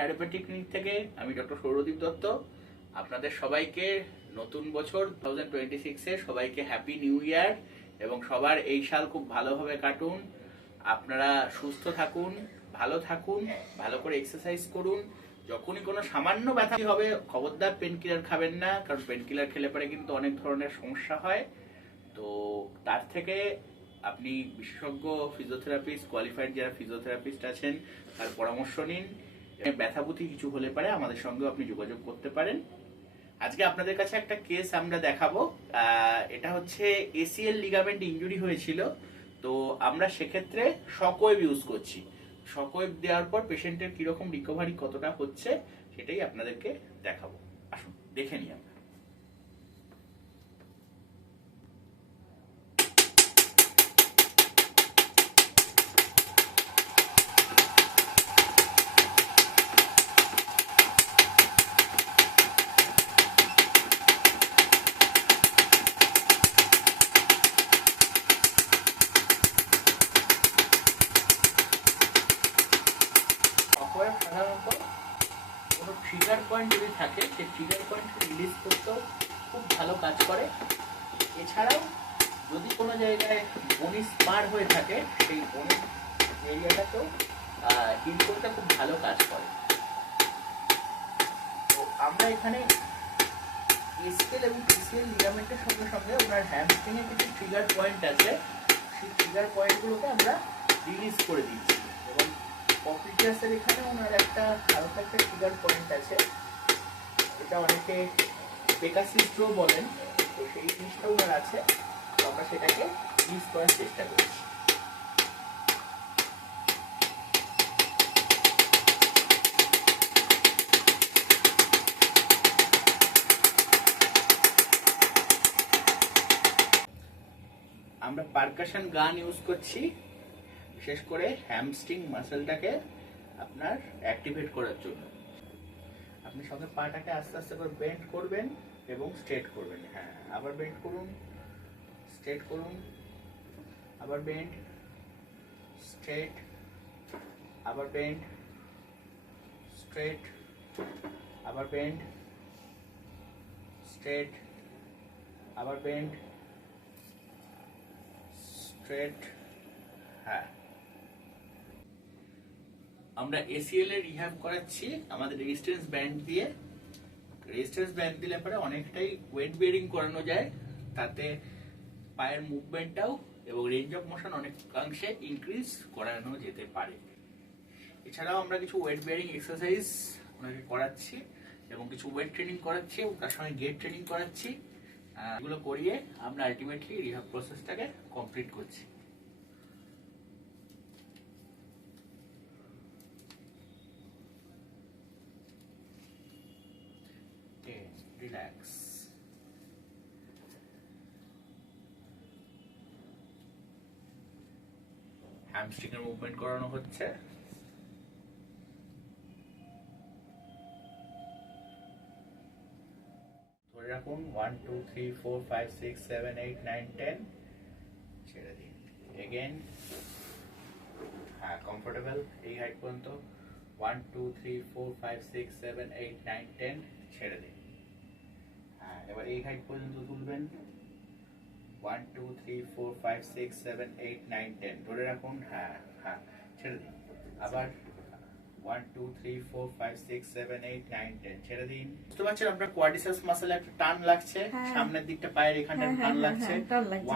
ক্যারিওপ্যাথিক clinic থেকে আমি doctor Sourodip Dutta. আপনাদের সবাইকে নতুন বছর 2026 এ সবাইকে হ্যাপি নিউ ইয়ার এবং সবার এই সাল খুব ভালোভাবে কাটুন। আপনারা সুস্থ থাকুন, ভালো থাকুন, ভালো করে এক্সারসাইজ করুন। যখনই কোনো সামান্য ব্যথা হবে খবরদার পেন কিলার খাবেন না, কারণ পেন কিলার খেলে পরে কিন্তু অনেক ধরনের সমস্যা হয়। তো তার থেকে আপনি বিশেষজ্ঞ ফিজিওথেরাপিস্ট, কোয়ালিফাইড যারা ফিজিওথেরাপিস্ট আছেন তার পরামর্শ নিন। ব্যথাবুতি কিছু হলে পারে আমাদের সঙ্গে আপনি যোগাযোগ করতে পারেন। আজকে আপনাদের কাছে একটা কেস আমরা দেখাবো। এটা হচ্ছে এসিএল লিগামেন্ট ইনজুরি হয়েছিল, তো আমরা সেক্ষেত্রে শকওয়েভ ইউজ করছি। শকওয়েভ দেওয়ার পর পেশেন্টের কিরকম রিকভারি কতটা হচ্ছে সেটাই আপনাদেরকে দেখাবো। আসুন দেখে নিই আমরা। সাধারণত কোনো ট্রিগার পয়েন্ট যদি থাকে সেই ট্রিগার পয়েন্ট রিলিজ করতেও খুব ভালো কাজ করে। এছাড়াও যদি কোনো জায়গায় বনি স্পার হয়ে থাকে সেই বনি এরিয়াটাকেও হিল করতে খুব ভালো কাজ করে। তো আমরা এখানে এসিএল এবং পিসিএল লিগামেন্টের সঙ্গে সঙ্গে ওনার হ্যামস্ট্রিংয়ে কিছু ট্রিগার পয়েন্ট আছে, সেই ট্রিগার পয়েন্টগুলোকে আমরা রিলিজ করে দিচ্ছি। এবং পপিটিয়াসের এখানে ওনার একটা হালকা একটা ট্রিগার পয়েন্ট আছে, এটা অনেকে পেকাসিস্ট্রো বলেন, তো সেই জিনিসটা ওনার আছে। তো আমরা সেটাকে রিলিজ করার চেষ্টা করছি। আমরা পারকাশন গান ইউজ করছি বিশেষ করে হ্যামস্ট্রিং মাসেলটাকে আপনার অ্যাক্টিভেট করার জন্য। আপনি সঙ্গে পাটাকে আস্তে আস্তে করে বেন্ড করবেন এবং স্ট্রেট করবেন। হ্যাঁ, আবার বেন্ড করুন, স্ট্রেট করুন, আবার বেন্ড, স্ট্রেট, আবার বেন্ড, স্ট্রেট, আবার বেন্ড, স্ট্রেট, আবার বেন্ড, স্ট্রেট। হ্যাঁ, আমরা এসিএল এর রিহ্যাব করাচ্ছি আমাদের রেজিস্ট্যান্স ব্যান্ড দিয়ে। রেজিস্ট্যান্স ব্যান্ড দিলে পরে অনেকটাই ওয়েট বেয়ারিং করানো যায়, তাতে পায়ের মুভমেন্টটাও এবং রেঞ্জ অফ মোশন অনেকাংশে ইনক্রিজ করানো যেতে পারে। এছাড়াও আমরা কিছু ওয়েট বেয়ারিং এক্সারসাইজ ওনাকে করাচ্ছি এবং কিছু ওয়েট ট্রেনিং করাচ্ছি এবং তার সঙ্গে গেট ট্রেনিং করাচ্ছি। এগুলো করিয়ে আমরা আলটিমেটলি রিহ্যাব প্রসেসটাকে কমপ্লিট করছি। রিল্যাক্স। হ্যামস্ট্রিং এর মুভমেন্ট করানো হচ্ছে। ধরে রাখুন 1 2 3 4 5 6 7 8 9 10, ছেড়ে দিন। এগেন, হ্যাঁ, কমফোর্টেবল এই হাইট পর্যন্ত। 1 2 3 4 5 6 7 8 9 10, ছেড়ে দিন। হ্যাঁ, এবার এই হাইট পর্যন্ত তুলবেন। 1 2 3 4 5 6 7 8 9 10, ধরে রাখুন। হ্যাঁ হ্যাঁ, ছেড়ে দিন। আবার 1 2 3 4 5 6 7 8 9 10, ছেড়ে দিন। বুঝতে পারছেন আপনার কোয়াড্রিসেপস মাসলে একটা টান লাগছে, সামনের দিকটা পায়ের এখানটা টান লাগছে।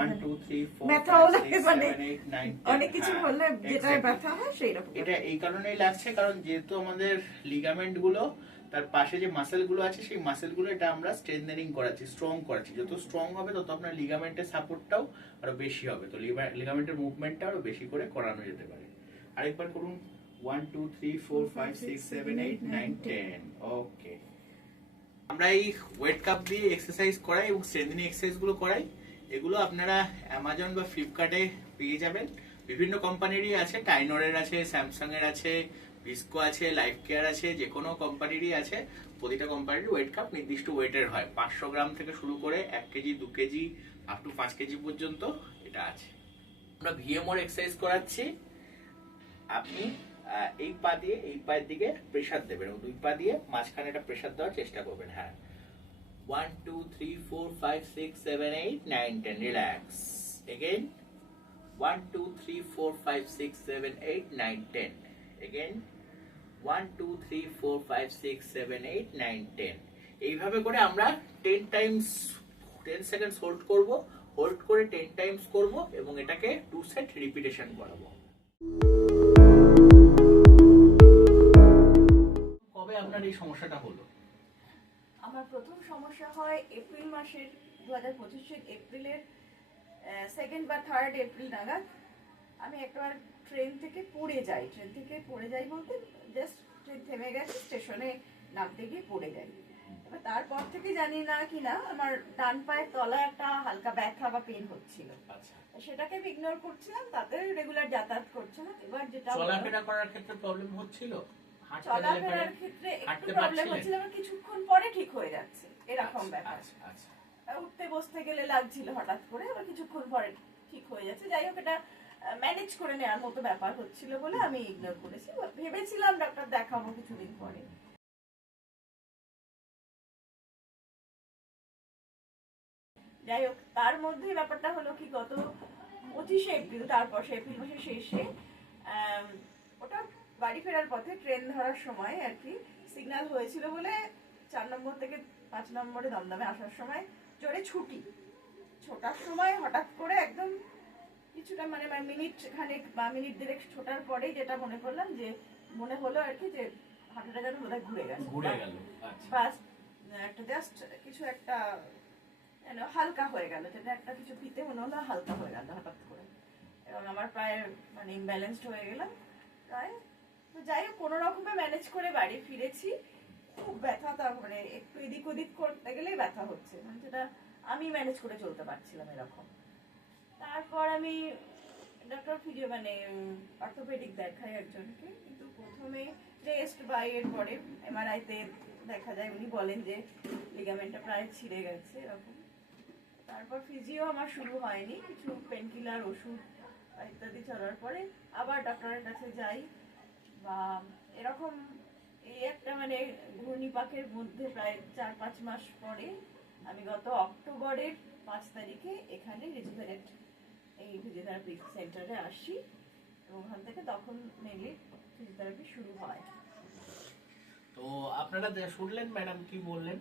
1 2 3 4 5 6 7 8 9 10, অনেক কিছু বললে যেটা ব্যথা হয় সেই রকম। এটা এই কারণেই লাগছে কারণ যেহেতু আমাদের লিগামেন্ট গুলো তার পাশে যে মাসেল গুলো আছে সেই মাসেল গুলো এটা আমরা স্ট্রেংথেনিং করাচ্ছি, স্ট্রং করাচ্ছি। যত স্ট্রং হবে তত আপনার লিগামেন্টের সাপোর্টটাও আরো বেশি হবে, তো লিগামেন্টের মুভমেন্টটা আরো বেশি করে করানো যেতে পারে। আরেকবার করুন। 1 2 3 4 5 6 7 8 9 10, ওকে। আমরা এই ওয়েট কাপ দিয়ে এক্সারসাইজ করাই এবং স্ট্রেংথেনিং এক্সারসাইজ গুলো করাই। এগুলো আপনারা অ্যামাজন বা ফ্লিপকার্টে পেয়ে যাবেন। বিভিন্ন কোম্পানিরই আছে, টাইনরের আছে, স্যামসাং এর আছে, ভিস্কো আছে, লাইফ কেয়ার আছে, যে কোনো কোম্পানিরই আছে। প্রতিটা কোম্পানির ওয়েট কাপ নির্দিষ্ট ওয়েটের হয়, 500 গ্রাম থেকে শুরু করে 1 KG 2 KG up to 5 KG পর্যন্ত এটা আছে। আমরা ভিএমওর এক্সারসাইজ করাচ্ছি। আপনি এই পা দিয়ে এই পায়ের দিকে প্রেসার দেবেন এবং দুই পা দিয়ে মাঝখানে একটা প্রেসার দেওয়ার চেষ্টা করবেন। হ্যাঁ, 1 2 3 4 5 6 7 8 9 10 রিল্যাক্স। এগেইন 1 2 3 4 5 6 7 8 9 10। এগেইন 1 2 3 4 5 6 7 8 9 10। এইভাবে করে আমরা 10 টাইমস 10 সেকেন্ডস হোল্ড করব, হোল্ড করে 10 টাইমস করব এবং এটাকে 2 সেট রিপিটেশন করাবো। কবে আপনার এই সমস্যাটা হলো? আমার প্রথম সমস্যা হয় এপ্রিল মাসের 2025 এপ্রিলের 2nd বা 3rd এপ্রিল নাগাদ। আমি একবার ট্রেন থেকে পড়ে যাই বলতে জাস্ট ট্রেন থেমে গেছে, স্টেশনে নামতে গিয়ে পড়ে যাই। এবার তারপর থেকে জানি না কিনা আমার ডান পায়ের তলায় একটা হালকা ব্যথা বা পেন হচ্ছিল। আচ্ছা, সেটাকে আমি ইগনোর করছিলাম, তাতে রেগুলার যাতায়াত করছিলাম। এবার যেটা চলাফেরা করার ক্ষেত্রে প্রবলেম হচ্ছিল, চলাফেরার ক্ষেত্রে একটু প্রবলেম হচ্ছিল, আবার কিছুক্ষণ পরে ঠিক হয়ে যাচ্ছে, এরকম ব্যাপার। আচ্ছা আচ্ছা, উঠতে বসতে গেলে লাগছিল হঠাৎ করে, আবার কিছুক্ষণ পরে ঠিক হয়ে যাচ্ছে। যাই হোক, এটা ম্যানেজ করে নেওয়ার মতো ব্যাপার হচ্ছিল বলে আমি ইগনোর করেছি। ভেবেছিলাম ডাক্তার দেখাবো কিছুদিন পরে। যাই হোক, তার মধ্যে ব্যাপারটা হলো কি, গত 25 এপ্রিল, তারপর সে এপ্রিল মাসের শেষে ওটা বাড়ি ফেরার পথে ট্রেন ধরার সময় আর কি সিগন্যাল হয়েছিল বলে 4 নম্বর থেকে 5 নম্বরে দমদমে আসার সময় জোরে ছোটার সময় হঠাৎ করে একদম কিছুটা মানে মিনিট খানেক বা মিনিট দেড়েক ছোটার পরেই যেটা মনে হলো আর কি, যে হাঁটুটা যেন বোধহয় ঘুরে গেল। আচ্ছা, বাস একটা জাস্ট কিছু একটা হালকা হয়ে গেল, যেটা একটা কিছু ফিতে মনে হলো হালকা হয়ে গেল হঠাৎ করে, এবং আমার প্রায় মানে ইমব্যালেন্সড হয়ে গেলাম প্রায়। তো যাই হোক, কোনো রকমে ম্যানেজ করে বাড়ি ফিরেছি। খুব ব্যথা, তারপরে একটু এদিক ওদিক করতে গেলেই ব্যথা হচ্ছে, মানে যেটা আমি ম্যানেজ করে চলতে পারছিলাম এরকম। তারপর আমি ডক্টর ফিজিও মানে অর্থোপেডিক দেখাই একজনকে, কিন্তু প্রথমে রেস্ট বা এর পরে এমআরআইতে দেখা যায়, উনি বলেন যে লিগামেন্টটা প্রায় ছিঁড়ে গেছে এরকম। তারপর ফিজিও আমার শুরু হয়নি, কিছু পেনকিলার ওষুধ ইত্যাদি চলার পরে আবার ডক্টরের কাছে যাই, বা এরকম এই একটা মানে ঘূর্ণিপাকের মধ্যে প্রায় 4-5 মাস পরে আমি গত অক্টোবরের 5 তারিখে এখানে রেজুভেনেট এই ফিজিওথেরাপি সেন্টারে আসি, এবং ওখান থেকে তখন মেনলি ফিজিওথেরাপি শুরু হয়। তো আপনারা শুনলেন ম্যাডাম কি বললেন।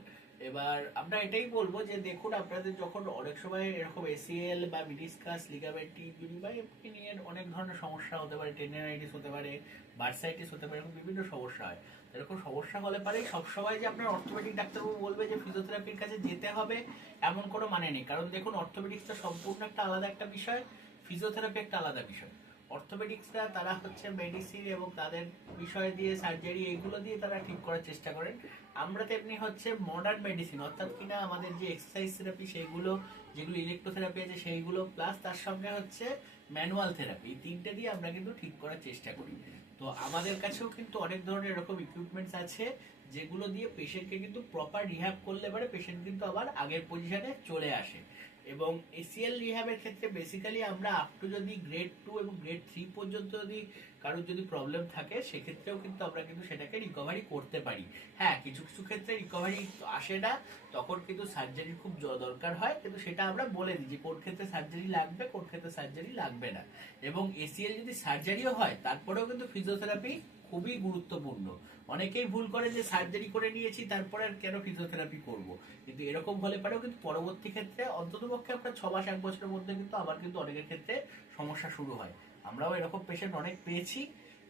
এবার আমরা এটাই বলবো যে দেখুন, আপনাদের যখন অনেক সময় এরকম এসিএল বা মিনিসকাস, লিগামেন্ট ইনজুরি বা এমনি নিয়ে অনেক ধরনের সমস্যা হতে পারে, টেন্ডাইটিস হতে পারে, বার্সাইটিস হতে পারে, এরকম বিভিন্ন সমস্যা হয়। এরকম সমস্যা হলে পারে সবসময় যে আপনার অর্থোপেডিক ডাক্তারবাবু বলবে যে ফিজিওথেরাপির কাছে যেতে হবে এমন কোনো মানে নেই। কারণ দেখুন, অর্থোপেডিক্সটা সম্পূর্ণ একটা আলাদা একটা বিষয়, ফিজিওথেরাপি একটা আলাদা বিষয়। অর্থোপেডিক্সরা তারা হচ্ছে মেডিসিন এবং তাদের বিষয় দিয়ে সার্জারি এগুলো দিয়ে তারা ঠিক করার চেষ্টা করেন। আমরা তেমনি হচ্ছে মডার্ন মেডিসিন, অর্থাৎ কিনা আমাদের যে এক্সারসাইজ থেরাপি সেইগুলো, যেগুলো ইলেকট্রোথেরাপি আছে সেইগুলো, প্লাস তার সঙ্গে হচ্ছে ম্যানুয়াল থেরাপি, এই তিনটে দিয়ে আমরা কিন্তু ঠিক করার চেষ্টা করি। তো আমাদের কাছেও কিন্তু অনেক ধরনের এরকম ইকুইপমেন্টস আছে যেগুলো দিয়ে পেশেন্টকে কিন্তু প্রপার রিহ্যাব করলে পারে পেশেন্ট কিন্তু আবার আগের পজিশনে চলে আসে। এবং এসিএল রিহ্যাবের ক্ষেত্রে বেসিক্যালি আমরা আপ টু যদি গ্রেড 2 এবং গ্রেড 3 পর্যন্ত যদি কারোর যদি প্রবলেম থাকে সেক্ষেত্রেও কিন্তু আমরা কিন্তু সেটাকে রিকভারি করতে পারি। হ্যাঁ, কিছু কিছু ক্ষেত্রে রিকভারি আসে না, তখন কিন্তু সার্জারির খুব দরকার হয়, কিন্তু সেটা আমরা বলে দিই যে কোন ক্ষেত্রে সার্জারি লাগবে, কোন ক্ষেত্রে সার্জারি লাগবে না। এবং এসিএল যদি সার্জারিও হয় তারপরেও কিন্তু ফিজিওথেরাপি খুবই গুরুত্বপূর্ণ। অনেকেই ভুল করে যে সার্জারি করে নিয়েছি তারপরে আর কেন ফিজিওথেরাপি করব, কিন্তু এরকম হলে পারেও কিন্তু পরবর্তী ক্ষেত্রে অন্ততপক্ষে আপনার 6 মাস 1 বছরের মধ্যে কিন্তু আবার কিন্তু অনেকের ক্ষেত্রে সমস্যা শুরু হয়। আমরাও এরকম পেশেন্ট অনেক পেয়েছি।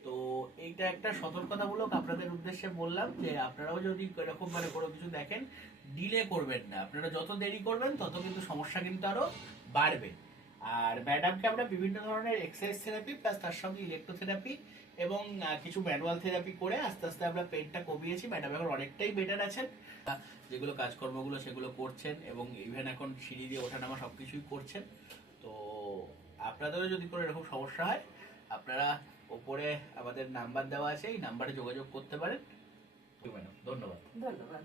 তো এইটা একটা সতর্কতামূলক আপনাদের উদ্দেশ্যে বললাম যে আপনারাও যদি এরকম মানে কোনো কিছু দেখেন, ডিলে করবেন না। আপনারা যত দেরি করবেন তত কিন্তু সমস্যা কিন্তু আরো বাড়বে। আর ম্যাডামকে আমরা বিভিন্ন ধরনের এক্সারসাইজ থেরাপি প্লাস তার সঙ্গে ইলেকট্রোথেরাপি এবং কিছু ম্যানুয়াল থেরাপি করে আস্তে আস্তে আমরা পেনটা কমিয়েছি। ম্যাডাম এখন অনেকটাই বেটার আছেন, যেগুলো কাজকর্মগুলো সেগুলো করছেন এবং ইভেন এখন সিঁড়ি দিয়ে ওঠানামা সবকিছুই করছেন। তো আপনাদেরও যদি কোনো এরকম সমস্যা হয়, আপনারা ওপরে আমাদের নাম্বার দেওয়া আছে, এই নাম্বারে যোগাযোগ করতে পারেন। ম্যাডাম ধন্যবাদ। ধন্যবাদ।